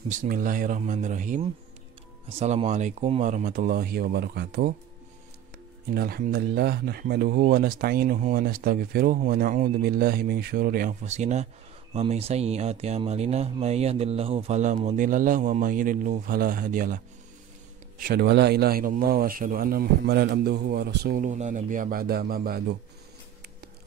Bismillahirrahmanirrahim. Assalamualaikum warahmatullahi wabarakatuh. Innal hamdalillah nahmaduhu wa nasta'inuhu wa nastaghfiruh wa na'udzu billahi min syururi anfusina wa min sayyiati a'malina may yahdihillahu fala mudilla lahu wa may yudlil fala hadiyalah. Asyhadu an la ilaha illallah wa asyhadu anna Muhammadan abduhu wa rasuluhu la nabiyya ba'da ma ba'du.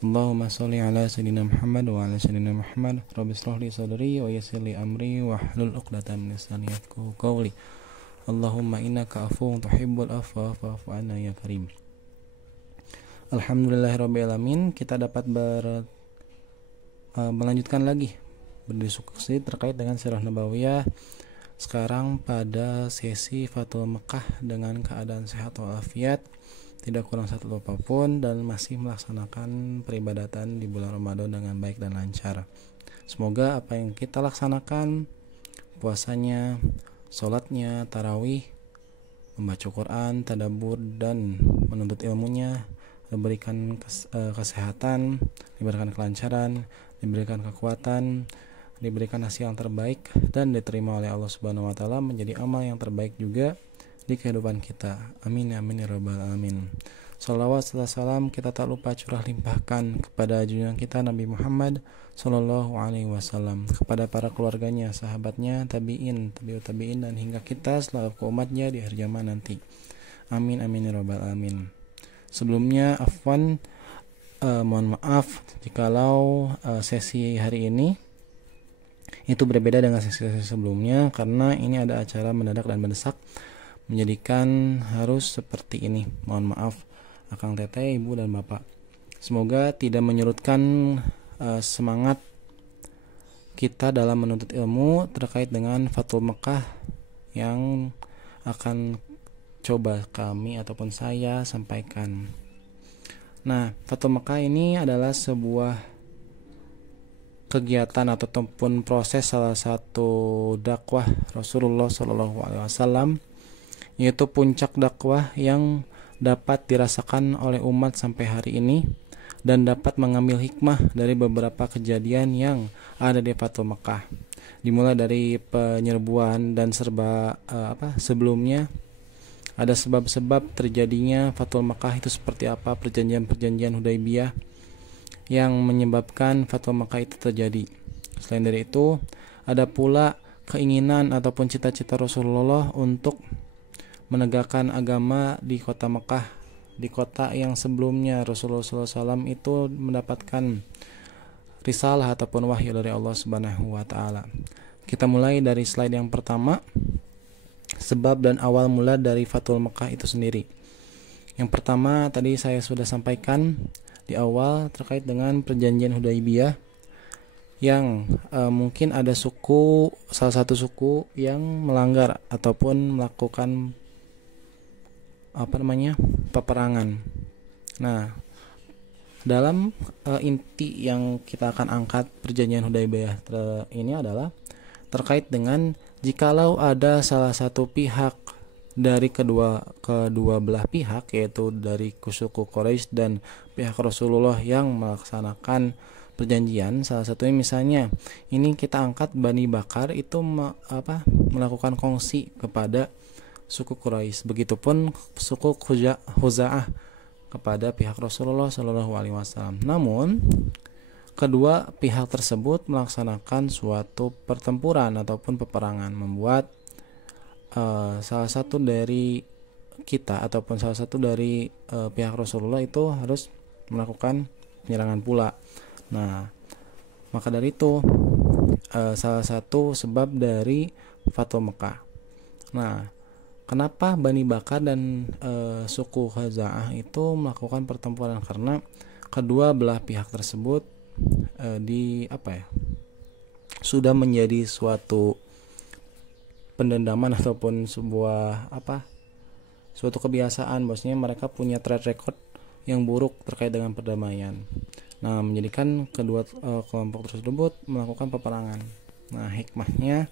Allahumma sholli ala sayyidina Muhammad wa ala sayyidina Muhammad. Rabbi shrah li sadri wa yassir li amri wa hlul 'uqdatam min lisani yafqahu qawli. Allahumma innaka afuwwun tuhibbul afwa fa'fu 'anna ya karim. Alhamdulillahirabbil alamin, kita dapat melanjutkan lagi berdiskusi terkait dengan sirah nabawiyah. Sekarang pada sesi Fathul Mekkah dengan keadaan sehat walafiat, tidak kurang satu apapun, dan masih melaksanakan peribadatan di bulan Ramadan dengan baik dan lancar. Semoga apa yang kita laksanakan, puasanya, sholatnya, tarawih, membaca Quran, tadabbur, dan menuntut ilmunya, diberikan kesehatan, diberikan kelancaran, diberikan kekuatan, diberikan hasil yang terbaik, dan diterima oleh Allah Subhanahu wa Ta'ala menjadi amal yang terbaik juga di kehidupan kita. Amin amin ya rabbal alamin. Shalawat serta salam kita tak lupa curah limpahkan kepada junjungan kita Nabi Muhammad sallallahu alaihi wasallam, kepada para keluarganya, sahabatnya, tabi'in, tabi'ut tabi'in, dan hingga kita selaku umatnya di akhir zaman nanti. Amin amin ya rabbal alamin. Sebelumnya mohon maaf jikalau sesi hari ini itu berbeda dengan sesi-sesi sebelumnya, karena ini ada acara mendadak dan mendesak menjadikan harus seperti ini. Mohon maaf akang teteh, ibu dan bapak. Semoga tidak menyurutkan semangat kita dalam menuntut ilmu terkait dengan Fathul Mekkah yang akan coba kami ataupun saya sampaikan. Nah, Fathul Mekkah ini adalah sebuah kegiatan ataupun proses salah satu dakwah Rasulullah SAW, yaitu puncak dakwah yang dapat dirasakan oleh umat sampai hari ini, dan dapat mengambil hikmah dari beberapa kejadian yang ada di Fathul Mekkah. Dimulai dari penyerbuan dan sebelumnya ada sebab-sebab terjadinya Fathul Mekkah itu seperti apa, perjanjian Hudaybiyah yang menyebabkan Fathul Mekkah itu terjadi. Selain dari itu, ada pula keinginan ataupun cita-cita Rasulullah untuk menegakkan agama di kota Mekkah, di kota yang sebelumnya Rasulullah SAW itu mendapatkan risalah ataupun wahyu dari Allah Subhanahu wa Ta'ala. Kita mulai dari slide yang pertama, sebab dan awal mula dari Fathul Mekkah itu sendiri. Yang pertama tadi saya sudah sampaikan di awal terkait dengan perjanjian Hudaybiyah, yang mungkin ada salah satu suku yang melanggar ataupun melakukan peperangan. Nah, dalam inti yang kita akan angkat perjanjian Hudaybiyah ini adalah terkait dengan jikalau ada salah satu pihak dari kedua belah pihak, yaitu dari suku Quraisy dan pihak Rasulullah yang melaksanakan perjanjian. Salah satunya misalnya ini kita angkat Bani Bakar itu melakukan kongsi kepada suku Quraisy, begitupun suku Khuza'ah kepada pihak Rasulullah SAW. Namun kedua pihak tersebut melaksanakan suatu pertempuran ataupun peperangan, membuat salah satu dari kita ataupun salah satu dari pihak Rasulullah itu harus melakukan penyerangan pula. Nah, maka dari itu salah satu sebab dari Fathul Mekkah. Nah, kenapa Bani Bakar dan suku Khuza'ah itu melakukan pertempuran? Karena kedua belah pihak tersebut sudah menjadi suatu pendendaman ataupun suatu kebiasaan, bosnya mereka punya track record yang buruk terkait dengan perdamaian. Nah, menjadikan kedua kelompok tersebut melakukan peperangan. Nah, hikmahnya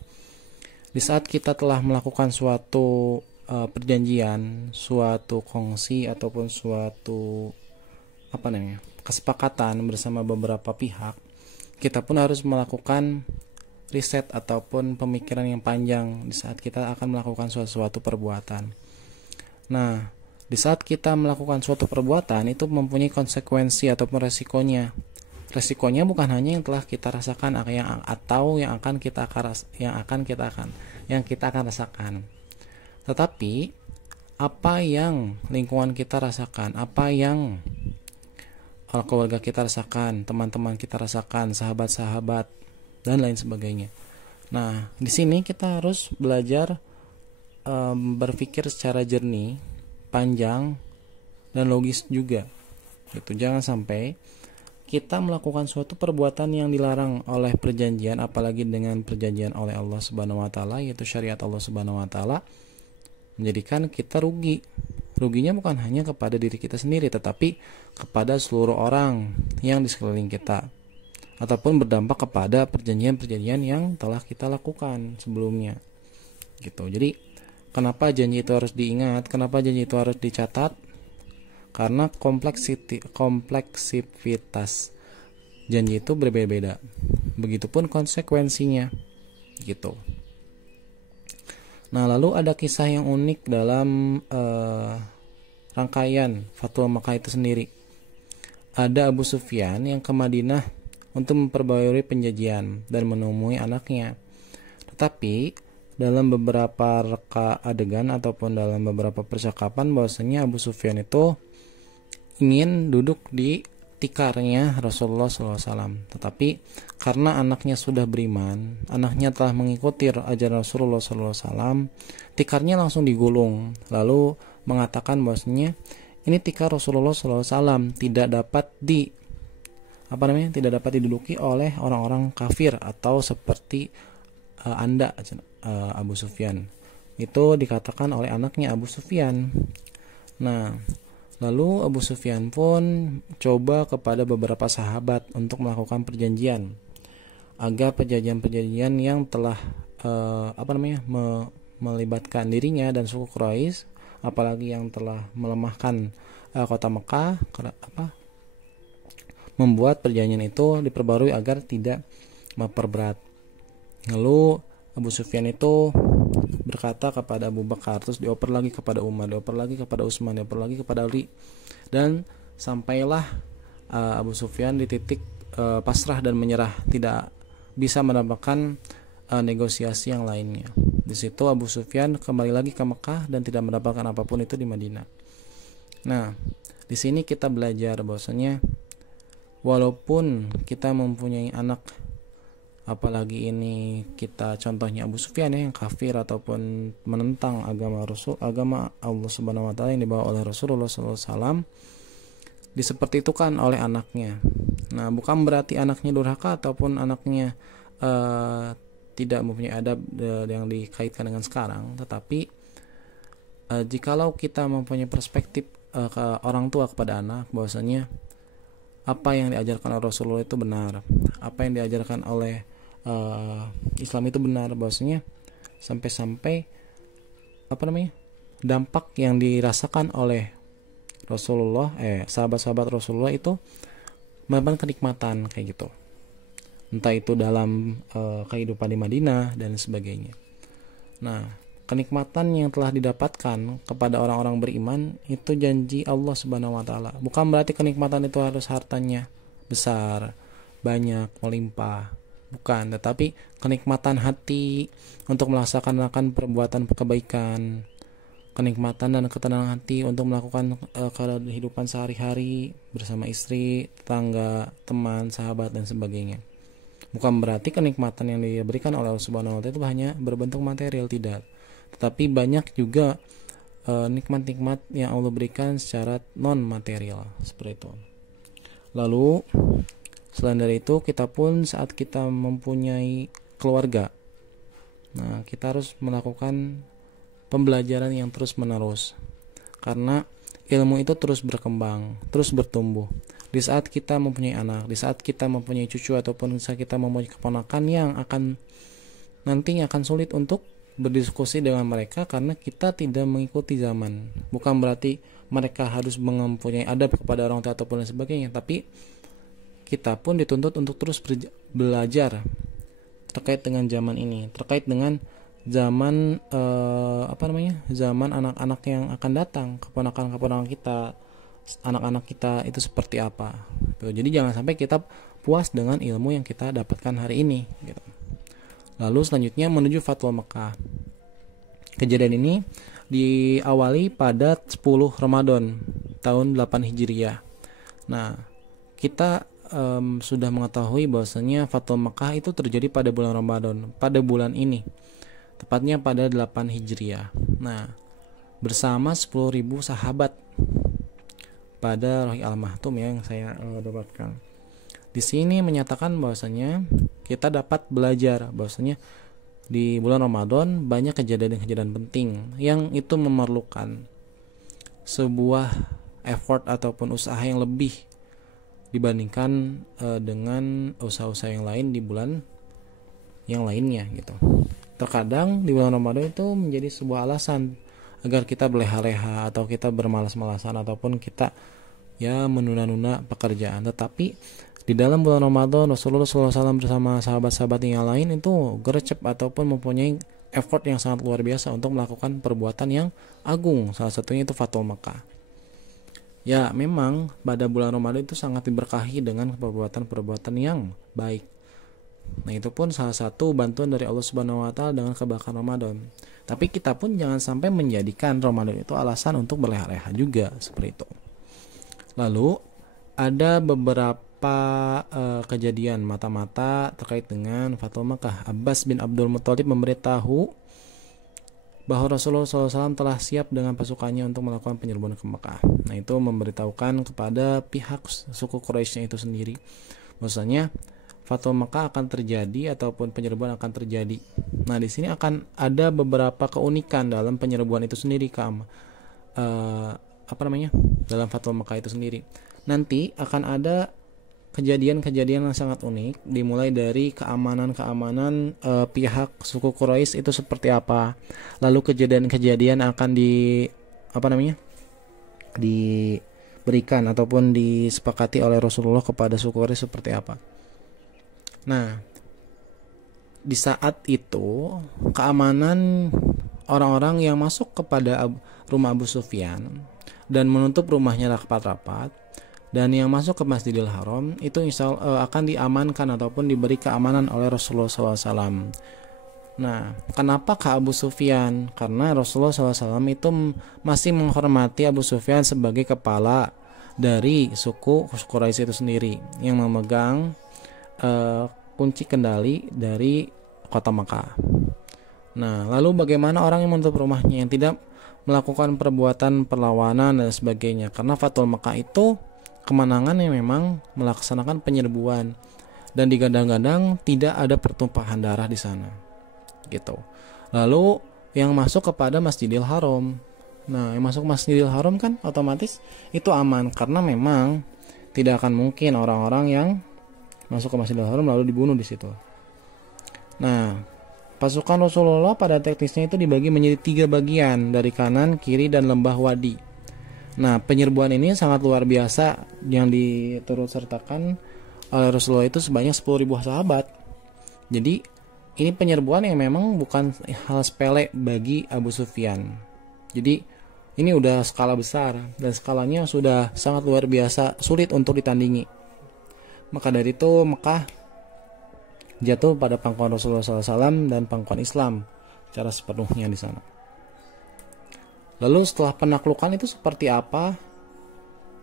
di saat kita telah melakukan suatu perjanjian, suatu kongsi ataupun suatu kesepakatan bersama beberapa pihak, kita pun harus melakukan riset ataupun pemikiran yang panjang di saat kita akan melakukan suatu perbuatan. Nah, di saat kita melakukan suatu perbuatan itu mempunyai konsekuensi ataupun resikonya. Resikonya bukan hanya yang telah kita rasakan atau yang kita akan rasakan. Tetapi apa yang lingkungan kita rasakan, apa yang keluarga kita rasakan, teman-teman kita rasakan, sahabat-sahabat dan lain sebagainya. Nah, di sini kita harus belajar berpikir secara jernih, panjang dan logis juga. Gitu. Jangan sampai kita melakukan suatu perbuatan yang dilarang oleh perjanjian, apalagi dengan perjanjian oleh Allah Subhanahu wa taala, yaitu syariat Allah Subhanahu wa taala, menjadikan kita rugi. Ruginya bukan hanya kepada diri kita sendiri, tetapi kepada seluruh orang yang di sekeliling kita, ataupun berdampak kepada perjanjian-perjanjian yang telah kita lakukan sebelumnya. Gitu. Jadi, kenapa janji itu harus diingat? Kenapa janji itu harus dicatat? Karena kompleksitas janji itu berbeda-beda. Begitupun konsekuensinya. Gitu. Nah, lalu ada kisah yang unik dalam rangkaian Fatwa Makkah itu sendiri. Ada Abu Sufyan yang ke Madinah untuk memperbarui penjajian dan menemui anaknya. Tetapi dalam beberapa reka adegan ataupun dalam beberapa percakapan bahwasanya Abu Sufyan itu ingin duduk di tikarnya Rasulullah SAW. Tetapi karena anaknya sudah beriman, anaknya telah mengikuti ajaran Rasulullah SAW, tikarnya langsung digulung. Lalu mengatakan bahwasanya ini tikar Rasulullah SAW tidak dapat diduduki oleh orang-orang kafir atau seperti Anda, Abu Sufyan. Itu dikatakan oleh anaknya Abu Sufyan. Nah, lalu Abu Sufyan pun coba kepada beberapa sahabat untuk melakukan perjanjian agar perjanjian-perjanjian yang telah melibatkan dirinya dan suku Quraisy, apalagi yang telah melemahkan kota Mekah, membuat perjanjian itu diperbarui agar tidak memperberat. Lalu Abu Sufyan itu berkata kepada Abu Bakar, terus dioper lagi kepada Umar, dioper lagi kepada Utsman, dioper lagi kepada Ali, dan sampailah Abu Sufyan di titik pasrah dan menyerah, tidak bisa mendapatkan negosiasi yang lainnya. Di situ Abu Sufyan kembali lagi ke Mekah dan tidak mendapatkan apapun itu di Madinah. Nah, di sini kita belajar bahwasanya walaupun kita mempunyai anak, apalagi ini kita contohnya Abu Sufyan yang kafir ataupun menentang agama Allah Subhanahu wa taala yang dibawa oleh Rasulullah SAW, diseperti itu kan oleh anaknya. Nah, bukan berarti anaknya durhaka ataupun anaknya tidak mempunyai adab yang dikaitkan dengan sekarang, tetapi jikalau kita mempunyai perspektif ke orang tua kepada anak bahwasanya apa yang diajarkan oleh Rasulullah itu benar, apa yang diajarkan oleh Islam itu benar, bahwasanya sampai-sampai dampak yang dirasakan oleh Rasulullah, sahabat-sahabat Rasulullah itu mendapatkan kenikmatan kayak gitu, entah itu dalam kehidupan di Madinah dan sebagainya. Nah, kenikmatan yang telah didapatkan kepada orang-orang beriman itu janji Allah Subhanahu wa taala. Bukan berarti kenikmatan itu harus hartanya besar, banyak, melimpah. Bukan, tetapi kenikmatan hati untuk melaksanakan perbuatan kebaikan, kenikmatan dan ketenangan hati untuk melakukan kehidupan sehari-hari bersama istri, tetangga, teman, sahabat dan sebagainya. Bukan berarti kenikmatan yang diberikan oleh Allah Subhanahu wa taala itu hanya berbentuk material, tidak. Tetapi banyak juga nikmat-nikmat yang Allah berikan secara non material seperti itu. Lalu selain dari itu, kita pun saat kita mempunyai keluarga, nah kita harus melakukan pembelajaran yang terus menerus, karena ilmu itu terus berkembang, terus bertumbuh. Di saat kita mempunyai anak, di saat kita mempunyai cucu ataupun saat kita mempunyai keponakan yang nantinya akan sulit untuk berdiskusi dengan mereka karena kita tidak mengikuti zaman. Bukan berarti mereka harus mempunyai adab kepada orang tua ataupun sebagainya, tapi kita pun dituntut untuk terus belajar terkait dengan zaman ini, terkait dengan zaman zaman anak-anak yang akan datang, keponakan-keponakan kita, anak-anak kita itu seperti apa. Jadi jangan sampai kita puas dengan ilmu yang kita dapatkan hari ini gitu. Lalu selanjutnya menuju Fatwa Mekah. Kejadian ini diawali pada 10 Ramadan tahun 8 Hijriah. Nah, kita sudah mengetahui bahwasanya Fatwa Mekah itu terjadi pada bulan Ramadan, pada bulan ini, tepatnya pada 8 Hijriah. Nah, bersama 10.000 sahabat pada Rohi Al-Mahtum yang saya dapatkan. Di sini menyatakan bahwasanya kita dapat belajar bahwasanya di bulan Ramadan banyak kejadian-kejadian penting yang itu memerlukan sebuah effort ataupun usaha yang lebih dibandingkan dengan usaha-usaha yang lain di bulan yang lainnya gitu. Terkadang di bulan Ramadan itu menjadi sebuah alasan agar kita berleha-leha atau kita bermalas-malasan ataupun kita menunda-nunda pekerjaan. Tetapi di dalam bulan Ramadan Rasulullah SAW bersama sahabat-sahabat yang lain itu gercep ataupun mempunyai effort yang sangat luar biasa untuk melakukan perbuatan yang agung. Salah satunya itu Fatwa Mekah. Ya, memang pada bulan Ramadan itu sangat diberkahi dengan perbuatan-perbuatan yang baik. Nah, itu pun salah satu bantuan dari Allah Subhanahu wa taala dengan kebaikan Ramadan. Tapi kita pun jangan sampai menjadikan Ramadan itu alasan untuk berleha-leha juga seperti itu. Lalu ada beberapa kejadian mata-mata terkait dengan Fatwa Mekah. Abbas bin Abdul Muthalib memberitahu bahwa Rasulullah SAW telah siap dengan pasukannya untuk melakukan penyerbuan ke Mekah. Nah, itu memberitahukan kepada pihak suku Quraisynya itu sendiri bahwasanya Fatwa Mekah akan terjadi ataupun penyerbuan akan terjadi. Nah, di sini akan ada beberapa keunikan dalam penyerbuan itu sendiri, dalam Fatwa Mekah itu sendiri. Nanti akan ada kejadian-kejadian yang sangat unik, dimulai dari keamanan pihak suku Quraisy itu seperti apa. Lalu kejadian-kejadian akan diberikan ataupun disepakati oleh Rasulullah kepada suku Quraisy seperti apa. Nah, di saat itu keamanan orang-orang yang masuk kepada rumah Abu Sufyan dan menutup rumahnya rapat-rapat, dan yang masuk ke Masjidil Haram itu akan diamankan ataupun diberi keamanan oleh Rasulullah SAW. Nah, kenapa ke Abu Sufyan? Karena Rasulullah SAW itu masih menghormati Abu Sufyan sebagai kepala dari suku Quraisy itu sendiri yang memegang kunci kendali dari kota Makkah. Nah, lalu bagaimana orang yang menutup rumahnya yang tidak melakukan perbuatan perlawanan dan sebagainya? Karena Fatwa Makkah itu kemenangan yang memang melaksanakan penyerbuan dan digadang-gadang tidak ada pertumpahan darah di sana gitu. Lalu yang masuk kepada Masjidil Haram, nah yang masuk Masjidil Haram kan otomatis itu aman karena memang tidak akan mungkin orang-orang yang masuk ke Masjidil Haram lalu dibunuh di situ. Nah, pasukan Rasulullah pada teknisnya itu dibagi menjadi 3 bagian, dari kanan, kiri, dan lembah Wadi. Nah, penyerbuan ini sangat luar biasa yang diturut sertakan oleh Rasulullah itu sebanyak 10.000 sahabat. Jadi ini penyerbuan yang memang bukan hal sepele bagi Abu Sufyan. Jadi ini udah skala besar dan skalanya sudah sangat luar biasa, sulit untuk ditandingi. Maka dari itu Mekah jatuh pada pangkuan Rasulullah SAW dan pangkuan Islam secara sepenuhnya di sana. Lalu setelah penaklukan itu seperti apa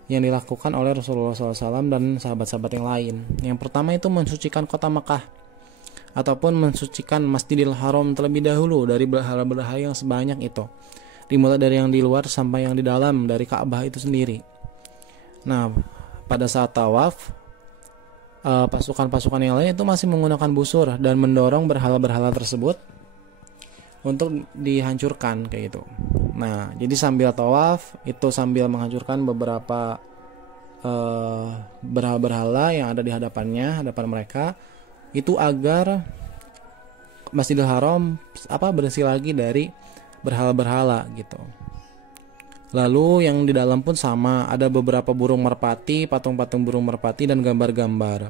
yang dilakukan oleh Rasulullah SAW dan sahabat-sahabat yang lain? Yang pertama itu mensucikan kota Mekah ataupun mensucikan Masjidil Haram terlebih dahulu dari berhala-berhala yang sebanyak itu. Dimulai dari yang di luar sampai yang di dalam dari Ka'bah itu sendiri. Nah, pada saat tawaf, pasukan-pasukan yang lain itu masih menggunakan busur dan mendorong berhala-berhala tersebut untuk dihancurkan kayak gitu. Nah, jadi sambil tawaf itu sambil menghancurkan beberapa berhala-berhala yang ada di hadapan mereka itu agar Masjidil Haram bersih lagi dari berhala-berhala gitu. Lalu yang di dalam pun sama, ada beberapa burung merpati, patung-patung burung merpati dan gambar-gambar.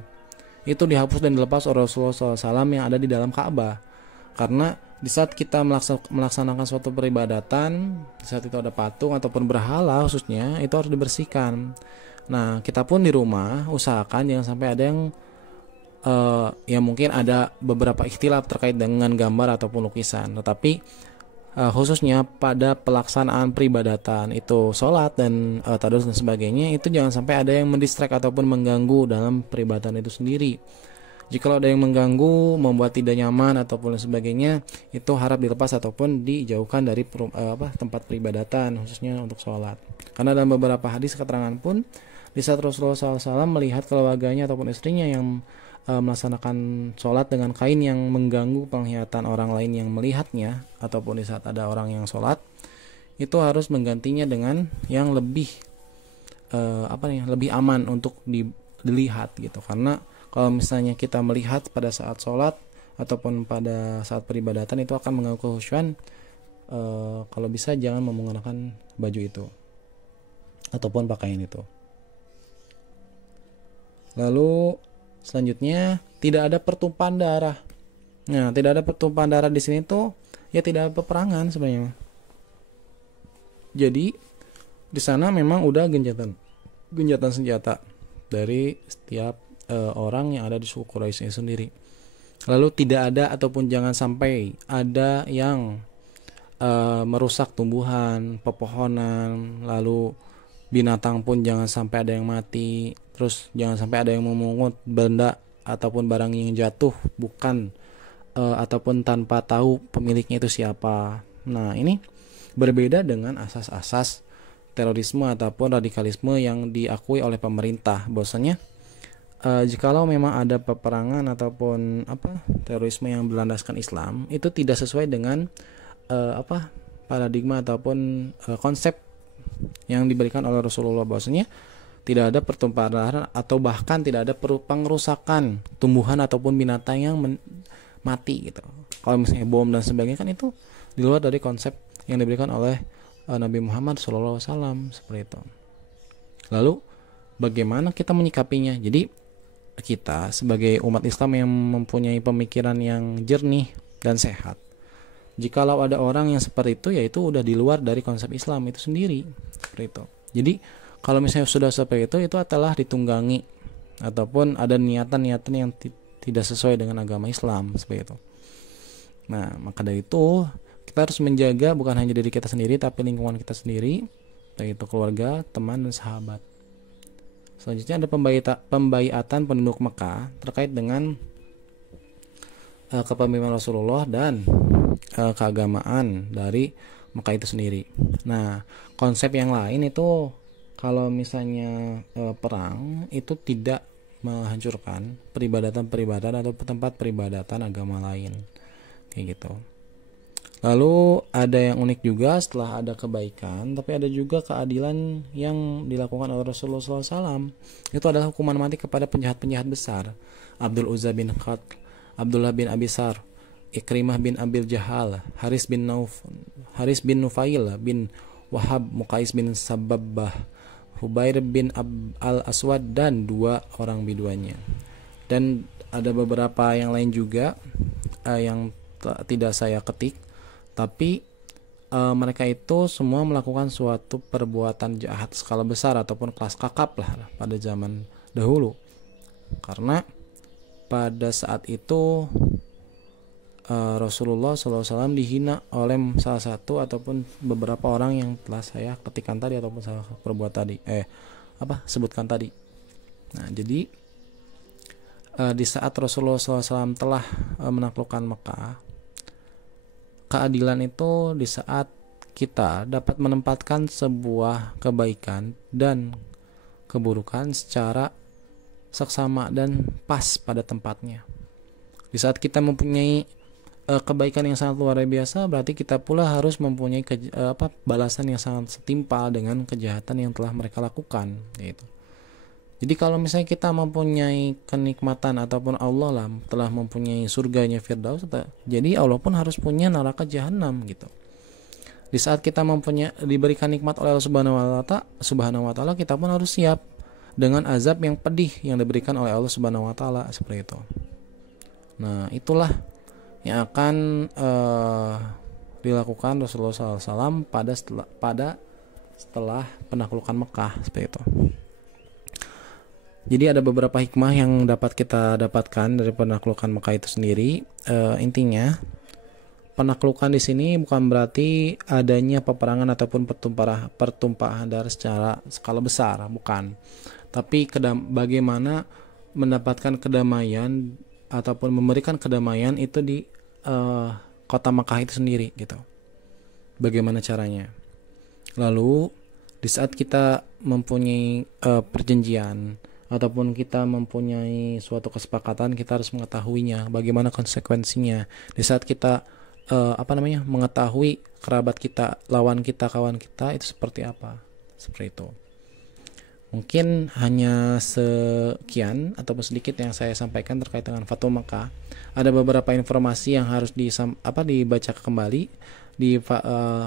itu dihapus dan dilepas oleh Rasulullah SAW yang ada di dalam Ka'bah. Karena di saat kita melaksanakan suatu peribadatan, di saat itu ada patung ataupun berhala khususnya, itu harus dibersihkan. Nah, kita pun di rumah usahakan jangan sampai ada yang ya mungkin ada beberapa ikhtilaf terkait dengan gambar ataupun lukisan, tetapi khususnya pada pelaksanaan peribadatan itu sholat dan tadarus dan sebagainya, itu jangan sampai ada yang mendistract ataupun mengganggu dalam peribadatan itu sendiri. Jika ada yang mengganggu, membuat tidak nyaman ataupun sebagainya, itu harap dilepas ataupun dijauhkan dari tempat peribadatan khususnya untuk sholat. Karena dalam beberapa hadis keterangan pun, di saat Rasulullah SAW melihat keluarganya ataupun istrinya yang melaksanakan sholat dengan kain yang mengganggu penglihatan orang lain yang melihatnya, ataupun di saat ada orang yang sholat, itu harus menggantinya dengan yang lebih lebih aman untuk dilihat gitu. Karena kalau misalnya kita melihat pada saat sholat ataupun pada saat peribadatan, itu akan mengganggu kekhusyuan. Kalau bisa jangan menggunakan baju itu ataupun pakaian itu. Lalu selanjutnya, tidak ada pertumpahan darah. Nah, tidak ada pertumpahan darah di sini tuh ya tidak ada peperangan sebenarnya. Jadi di sana memang udah genjatan senjata dari setiap orang yang ada di suku Quraisy sendiri. Lalu tidak ada ataupun jangan sampai ada yang merusak tumbuhan, pepohonan, lalu binatang pun jangan sampai ada yang mati. Terus jangan sampai ada yang memungut benda ataupun barang yang jatuh bukan ataupun tanpa tahu pemiliknya itu siapa. Nah, ini berbeda dengan asas-asas terorisme ataupun radikalisme yang diakui oleh pemerintah. Bahwasanya jikalau memang ada peperangan ataupun terorisme yang berlandaskan Islam, itu tidak sesuai dengan paradigma ataupun konsep yang diberikan oleh Rasulullah, bahwasanya tidak ada pertumpahan darah atau bahkan tidak ada pengerusakan tumbuhan ataupun binatang yang mati gitu. Kalau misalnya bom dan sebagainya, kan itu di luar dari konsep yang diberikan oleh Nabi Muhammad SAW seperti itu. Lalu bagaimana kita menyikapinya? Jadi kita sebagai umat Islam yang mempunyai pemikiran yang jernih dan sehat, jikalau ada orang yang seperti itu, yaitu udah di luar dari konsep Islam itu sendiri seperti itu. Jadi kalau misalnya sudah seperti itu adalah ditunggangi ataupun ada niatan-niatan yang tidak sesuai dengan agama Islam seperti itu. Nah, maka dari itu kita harus menjaga bukan hanya diri kita sendiri, tapi lingkungan kita sendiri, yaitu keluarga, teman, dan sahabat. Selanjutnya ada pembaiatan penduduk Mekah terkait dengan kepemimpinan Rasulullah dan keagamaan dari Mekah itu sendiri. Nah, konsep yang lain itu kalau misalnya perang itu tidak menghancurkan peribadatan atau tempat peribadatan agama lain, kayak gitu. Lalu ada yang unik juga, setelah ada kebaikan tapi ada juga keadilan yang dilakukan oleh Rasulullah SAW. Itu adalah hukuman mati kepada penjahat-penjahat besar. Abdul Uzza bin Khatl, Abdullah bin Abisar, Ikrimah bin Abil Jahal, Haris bin Nufail bin Wahab, Muqais bin Sababbah, Hubair bin al-Aswad, dan 2 orang biduannya. Dan ada beberapa yang lain juga yang tidak saya ketik, tapi mereka itu semua melakukan suatu perbuatan jahat skala besar ataupun kelas kakap lah pada zaman dahulu. Karena pada saat itu Rasulullah SAW dihina oleh salah satu ataupun beberapa orang yang telah saya ketikkan tadi ataupun saya sebutkan tadi. Nah, jadi di saat Rasulullah SAW telah menaklukkan Mekah, keadilan itu di saat kita dapat menempatkan sebuah kebaikan dan keburukan secara seksama dan pas pada tempatnya. Di saat kita mempunyai kebaikan yang sangat luar biasa, berarti kita pula harus mempunyai balasan yang sangat setimpal dengan kejahatan yang telah mereka lakukan, gitu. Jadi kalau misalnya kita mempunyai kenikmatan ataupun Allah lah telah mempunyai surganya Firdaus, jadi Allah pun harus punya neraka jahanam gitu. Di saat kita diberikan nikmat oleh Allah Subhanahu wa taala, kita pun harus siap dengan azab yang pedih yang diberikan oleh Allah Subhanahu wa taala, seperti itu. Nah, itulah yang akan dilakukan Rasulullah SAW setelah penaklukan Mekah, seperti itu. Jadi ada beberapa hikmah yang dapat kita dapatkan dari penaklukan Mekah itu sendiri. Intinya, penaklukan di sini bukan berarti adanya peperangan ataupun pertumpahan darah secara skala besar, bukan. Tapi bagaimana mendapatkan kedamaian ataupun memberikan kedamaian itu di kota Makkah itu sendiri gitu. Bagaimana caranya? Lalu di saat kita mempunyai perjanjian ataupun kita mempunyai suatu kesepakatan, kita harus mengetahuinya, bagaimana konsekuensinya. Di saat kita mengetahui kerabat kita, lawan kita, kawan kita itu seperti apa, seperti itu. Mungkin hanya sekian ataupun sedikit yang saya sampaikan terkait dengan Fathu Makkah. Ada beberapa informasi yang harus dibaca kembali di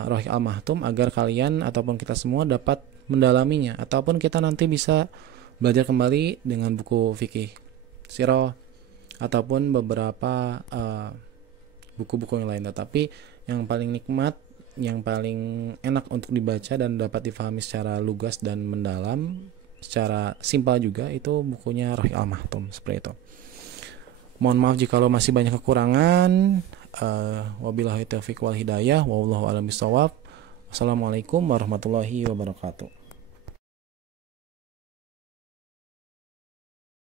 Rohik Al-Mahtum agar kalian ataupun kita semua dapat mendalaminya, ataupun kita nanti bisa belajar kembali dengan buku fikih sirah ataupun beberapa buku-buku yang lain. Tetapi yang paling nikmat, yang paling enak untuk dibaca dan dapat difahami secara lugas dan mendalam, secara simpel juga, itu bukunya Rohik Al-Mahtum, seperti itu. Mohon maaf jika masih banyak kekurangan. Wabillahi taufiq wal hidayah, wallahu a'lam bishawab. Wassalamualaikum warahmatullahi wabarakatuh.